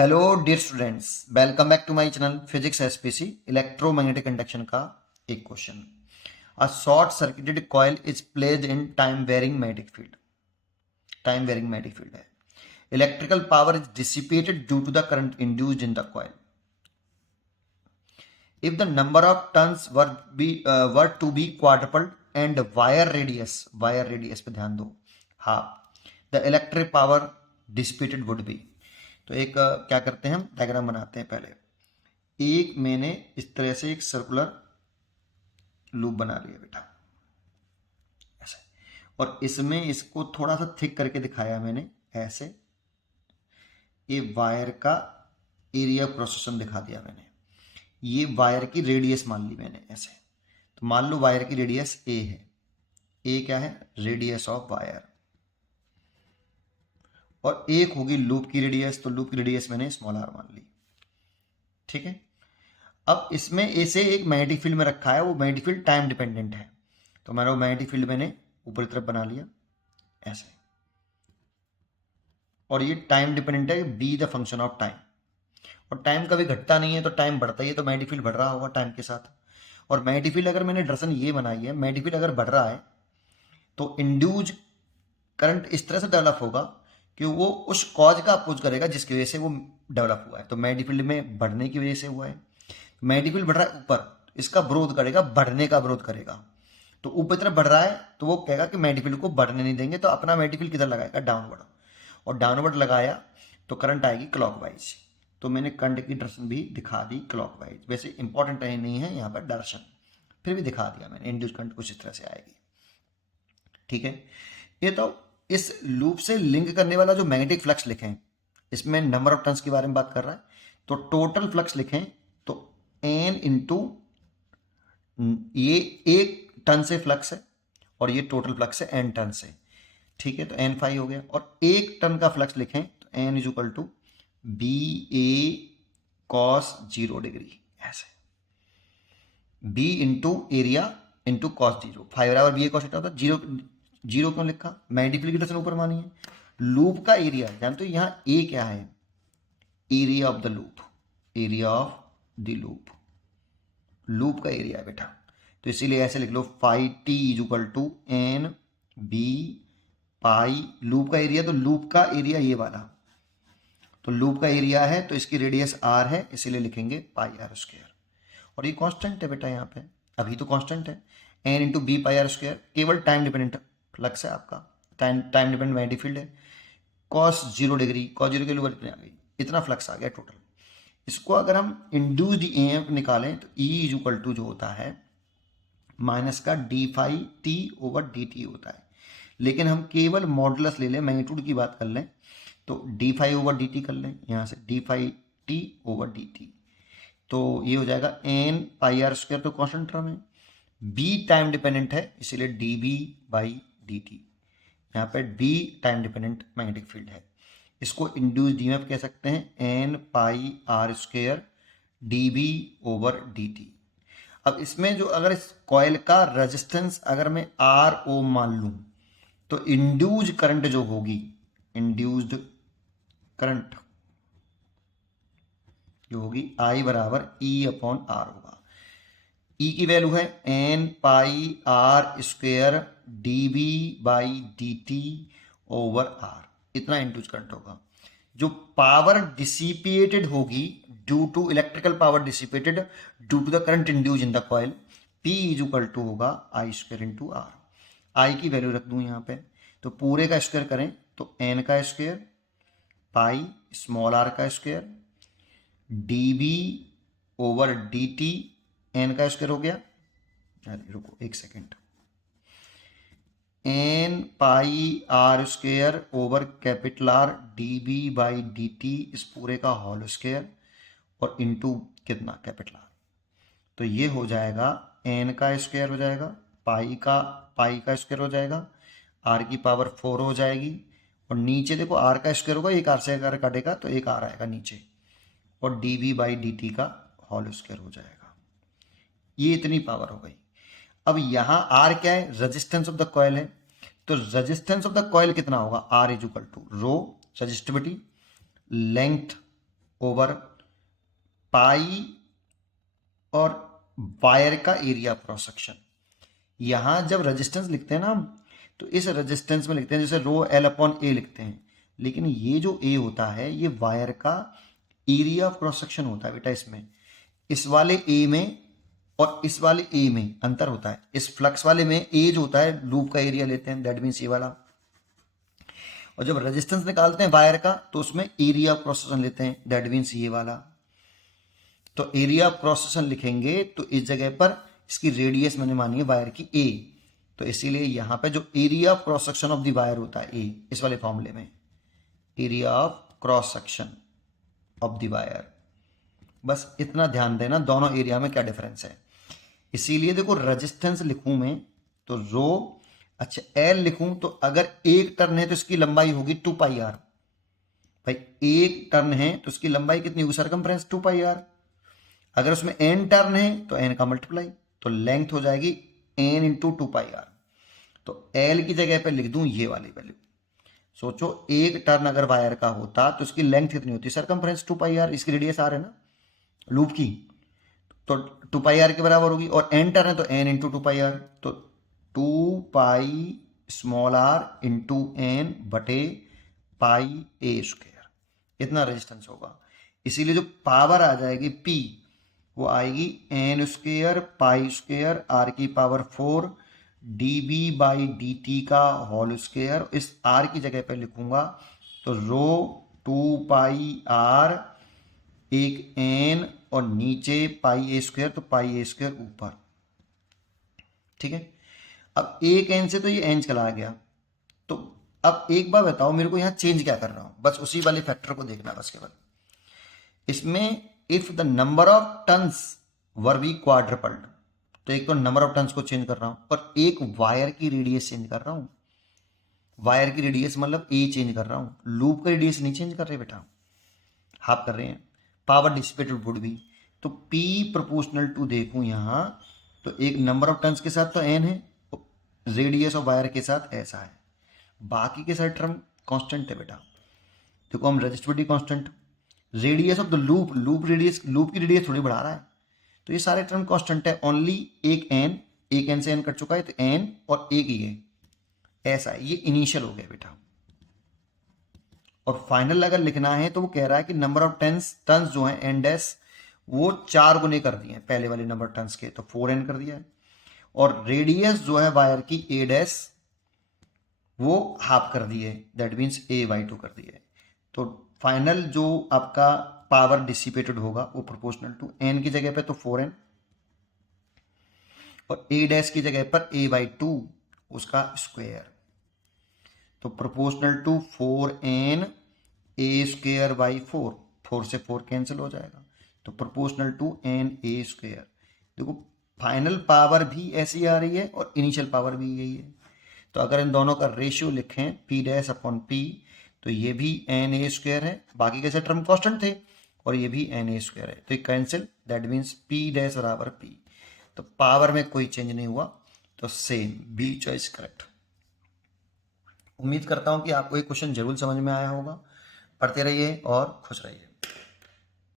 Hello dear students, welcome back to my channel physics SPC. Electromagnetic induction का एक question. A short circuited coil is placed in time varying magnetic field. Time varying magnetic field है। Electrical power is dissipated due to the current induced in the coil. If the number of turns were to be quadrupled and wire radius पे ध्यान दो, हाँ, the electric power dissipated would be. तो एक क्या करते हैं, हम डायग्राम बनाते हैं। पहले एक मैंने इस तरह से एक सर्कुलर लूप बना लिया बेटा, ऐसे, और इसमें इसको थोड़ा सा थिक करके दिखाया मैंने ऐसे। ये वायर का एरिया प्रोसेशन दिखा दिया मैंने। ये वायर की रेडियस मान ली मैंने ऐसे। तो मान लो वायर की रेडियस ए है। ए क्या है? Radius of wire. और एक होगी लूप की रेडियस, तो लूप की रेडियस मैंने स्मॉल आर मान ली। ठीक है। अब इसमें ऐसे एक मैग्नेटिक फील्ड में रखा है, वो मैग्नेटिक फील्ड टाइम डिपेंडेंट है। तो मैंने वो मैग्नेटिक फील्ड मैंने ऊपर की तरफ बना लिया ऐसे। और ये टाइम डिपेंडेंट है, be the function of time. और टाइम कभी घटता नहीं है, तो टाइम बढ़ता ही है, तो मैग्नेटिक फील्ड बढ़ रहा होगा टाइम के साथ। और मैग्नेटिक फील्ड अगर मैंने डायरेक्शन ये बनाई है, मैग्नेटिक फील्ड अगर बढ़ रहा है तो इंड्यूज करंट इस तरह से डेवलप होगा कि वो उस कॉज का अपोज करेगा जिसकी वजह से वो डेवलप हुआ है। तो मैग्नेटिक फील्ड में बढ़ने की वजह से हुआ है। मैग्नेटिक फील्ड बढ़ रहा है ऊपर, इसका विरोध करेगा, बढ़ने का विरोध करेगा। तो ऊपर तरफ बढ़ रहा है तो वो कहेगा कि मैग्नेटिक फील्ड को बढ़ने नहीं देंगे, तो अपना मैग्नेटिक फील्ड किधर लगाएगा? डाउनवर्ड। और डाउनवर्ड लगाया तो करंट आएगी क्लॉकवाइज। तो मैंने करंट की डायरेक्शन भी दिखा दी क्लॉकवाइज। वैसे इंपॉर्टेंट नहीं है यहाँ पर डायरेक्शन, फिर भी दिखा दिया मैंने। इंड्यूस करंट कुछ इस तरह से आएगी। ठीक है। ये तो इस लूप से लिंक करने वाला जो मैग्नेटिक फ्लक्स लिखें, इसमें नंबर ऑफ टर्न्स के बारे में बात कर रहा है, तो टोटल फ्लक्स लिखें तो एन इंटू, ये एक टन से फ्लक्स है और ये टोटल फ्लक्स है एन टन से। ठीक है। तो एन फाइव हो गया। और एक टन का फ्लक्स लिखें तो N is equal to B A cos 0 degree ऐसे। B into area into cos 0, 5 बराबर बी ए कॉस थीटा होता है। जीरो जीरो क्यों लिखा? मैग्नेटिक फील्ड की डायरेक्शन ऊपर मानी है। लूप का एरिया जानते हो, यहाँ ए क्या है? Area of the loop. Area of the loop, loop का एरिया है बेटा। तो इसीलिए ऐसे लिख लो, phi T is equal to N B pi. Loop का एरिया, तो लूप का एरिया ये वाला, तो लूप का एरिया है तो इसकी रेडियस आर है, इसीलिए लिखेंगे पाई आर स्क्वायर। और ये कांस्टेंट है बेटा, यहाँ पे अभी तो कांस्टेंट है। N into B pi r square, केवल टाइम डिपेंडेंट फ्लक्स है आपका, टाइम डिपेंडेंट मैग्नेटिक फील्ड है। कॉस 0 डिग्री, कॉस 0 के लिए कितने आ गई? इतना फ्लक्स आ गया टोटल। इसको अगर हम इंड्यूस्ड ईएमएफ निकालें तो ई इज इक्वल टू जो होता है माइनस का d phi t over d t होता है। लेकिन हम केवल मॉडुलस ले लें, मैग्नीट्यूड की बात कर लें, तो d phi over d t कर लें, यहाँ से d phi t over d t. तो ये हो जाएगा एन पाई आर स्क्वायर, तो कॉन्स्टेंट टर्म है। बी टाइम डिपेंडेंट है, इसीलिए d B by D t. यहाँ पे B time dependent magnetic field है। इसको इंड्यूस डीएमएफ कह सकते हैं, n pi r square d B over d t. अब इसमें जो अगर इस कॉइल का रेजिस्टेंस अगर मैं आर ओ मान लूं, तो इंड्यूज करंट जो होगी, इंड्यूस्ड करंट जो होगी आई बराबर ई अपॉन आर होगा। ई की वैल्यू है n pi r square d B by D t over R, इतना इंड्यूस करंट होगा। जो पावर डिसिपेटेड होगी due to electrical power dissipated due to the current induce in the coil, P is equal to होगा I square into R. I की value रख दूं यहाँ पे, तो पूरे का स्क्वायर करें तो एन का स्क्वायर पाई स्मॉल आर का square d B over d t, n का स्क्वायर हो गया। अरे रुको एक second, n pi r square over capital R d B by D t, इस पूरे का होल स्क्वेयर और इंटू कितना? Capital R. तो ये हो जाएगा एन का स्क्वायर हो जाएगा, पाई का स्क्वायर हो जाएगा, आर की पावर 4 हो जाएगी। और नीचे देखो आर का स्क्वायर होगा, एक आर से अगर काटेगा तो एक आर आएगा नीचे, और d B by D T का होल स्क्वायर हो जाएगा। ये इतनी पावर हो गई। अब यहां आर क्या है? रेजिस्टेंस ऑफ द कॉइल है। तो रेजिस्टेंस ऑफ द कॉइल कितना होगा? R is equal to rho resistivity length over pi और वायर का एरिया क्रॉस सेक्शन। यहां जब रेजिस्टेंस लिखते हैं ना हम, तो इस रेजिस्टेंस में लिखते हैं जैसे रो एल अपॉन ए लिखते हैं, लेकिन ये जो ए होता है ये वायर का एरिया ऑफ क्रॉस सेक्शन होता है बेटा। इसमें इस वाले ए में और इस वाले ए में अंतर होता है। इस फ्लक्स वाले में ए जो होता है लूप का एरिया लेते हैं, दैट मीन्स ये वाला, और जब रेजिस्टेंस निकालते हैं वायर का तो उसमें एरिया ऑफ क्रॉस सेक्शन लेते हैं, दैट मीन्स ये वाला। तो एरिया ऑफ क्रॉस सेक्शन लिखेंगे तो इस जगह पर इसकी रेडियस मैंने मानी है वायर की ए, तो इसीलिए यहां पे जो area of cross section of the wire होता है ए, इस वाले फॉर्मूले में area of cross section of the wire. बस इतना ध्यान देना दोनों एरिया में क्या डिफरेंस है। इसीलिए देखो रेजिस्टेंस लिखूं मैं तो रो, अच्छा एल लिखूं तो अगर एक टर्न है तो इसकी लंबाई होगी 2 पाई आर। भाई एक टर्न है तो इसकी लंबाई कितनी होगी, सरकमफ्रेंस 2 पाई आर। अगर उसमें एन टर्न है तो एन का मल्टीप्लाई, तो लेंथ हो जाएगी एन इंटू 2 पाई आर। तो एल की जगह पे लिख दूं ये वाली वैल्यू। सोचो एक टर्न अगर वायर का होता तो इसकी लेंथ कितनी होती, सरकमफ्रेंस 2 पाई आर, इसकी रेडियस आर है ना लूप की, तो 2 पाई आर के बराबर होगी। और एन टर्न है तो एन इंटू 2 पाई आर, तो 2 pi small r into n बटे पाई ए स्क्वायर, इतना रेजिस्टेंस होगा। इसीलिए जो पावर आ जाएगी पी वो आएगी N square pi square R की power 4 D B by D T का होल स्क्वायर। इस आर की जगह पे लिखूंगा तो रो 2 पाई आर, एक एन और नीचे पाई ए स्क्वायर, तो पाई ए स्क्वायर ऊपर, ठीक है। अब एक एन से तो ये एन चला गया, तो अब एक बार बताओ मेरे को यहां चेंज क्या कर रहा हूं, बस उसी वाले फैक्टर को देखना बस केवल। इसमें if the number of turns were be quadrupled, तो एक तो नंबर ऑफ टन्स को चेंज कर रहा हूं और एक वायर की रेडियस चेंज कर रहा हूं। वायर की रेडियस मतलब ए चेंज कर रहा हूं, लूप का रेडियस नहीं चेंज कर रहे बेटा, हाफ कर रहे हैं। पावर डिसिपेटेड वुड भी, तो P प्रोपोर्शनल टू देखूं यहां तो एक नंबर ऑफ टर्न्स के साथ तो n है, रेडियस ऑफ वायर के साथ ऐसा है, बाकी के सारे टर्म कांस्टेंट है बेटा। देखो हम resistivity constant, radius of the loop, loop radius, loop की रेडियस थोड़ी बढ़ा रहा है, तो ये सारे टर्म कांस्टेंट है। ओनली एक n से n कट चुका है तो n और एक ही है, ऐसा है। ये इनिशियल हो गया बेटा। और फाइनल अगर लिखना है तो वो कह रहा है कि नंबर ऑफ टर्न्स जो है एन डैश वो 4 गुने कर दिए हैं पहले वाले नंबर टर्न्स के, तो 4n कर दिया है। और रेडियस जो है वायर की ए डैश वो हाफ कर दिए, दैट मीन्स a/2 कर दिए। तो फाइनल जो आपका पावर डिसिपेटेड होगा वो प्रोपोर्शनल टू n की जगह पे तो 4n और a डैश की जगह पर a/2 उसका स्क्वायर, तो proportional to 4n a square by 4, 4 से 4 कैंसिल हो जाएगा, तो proportional to n a square. देखो फाइनल पावर भी ऐसी आ रही है और इनिशियल पावर भी यही है। तो अगर इन दोनों का रेशियो लिखें p डैश अपॉन p, तो ये भी n a स्क्वायर है, बाकी कैसे टर्म कांस्टेंट थे, और ये भी n a स्क्वायर है, तो ये cancel, that means p dash बराबर p। तो पावर में कोई चेंज नहीं हुआ, तो सेम बी चॉइस करेक्ट। उम्मीद करता हूं कि आपको ये क्वेश्चन जरूर समझ में आया होगा। पढ़ते रहिए और खुश रहिए।